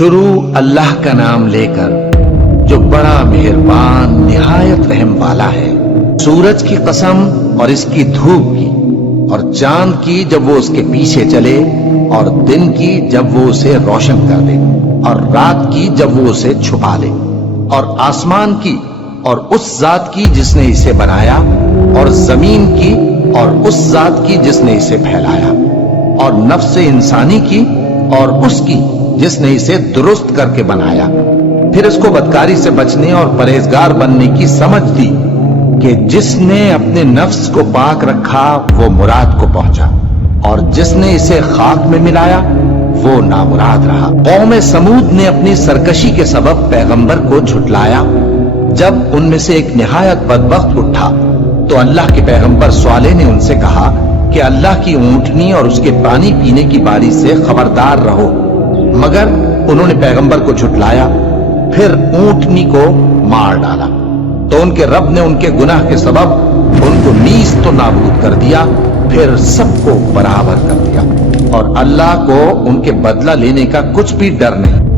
شروع اللہ کا نام لے کر جو بڑا مہربان نہایت رحم والا ہے۔ سورج کی قسم اور اس کی دھوپ کی، اور چاند کی جب وہ اس کے پیچھے چلے، اور دن کی جب وہ اسے روشن کر دے، اور رات کی جب وہ اسے چھپا دے، اور آسمان کی اور اس ذات کی جس نے اسے بنایا، اور زمین کی اور اس ذات کی جس نے اسے پھیلایا، اور نفس انسانی کی اور اس کی جس نے اسے درست کر کے بنایا، پھر اس کو بدکاری سے بچنے اور پرہیزگار بننے کی سمجھ دی کہ جس نے اپنے نفس کو پاک رکھا وہ مراد کو پہنچا، اور جس نے اسے خاک میں ملایا وہ نامراد رہا۔ قوم سمود نے اپنی سرکشی کے سبب پیغمبر کو جھٹلایا۔ جب ان میں سے ایک نہایت بدبخت اٹھا تو اللہ کے پیغمبر صالح نے ان سے کہا کہ اللہ کی اونٹنی اور اس کے پانی پینے کی باری سے خبردار رہو، مگر انہوں نے پیغمبر کو جھٹلایا، پھر اونٹنی کو مار ڈالا تو ان کے رب نے ان کے گناہ کے سبب ان کو نیست و نابود کر دیا، پھر سب کو برابر کر دیا، اور اللہ کو ان کے بدلہ لینے کا کچھ بھی ڈر نہیں۔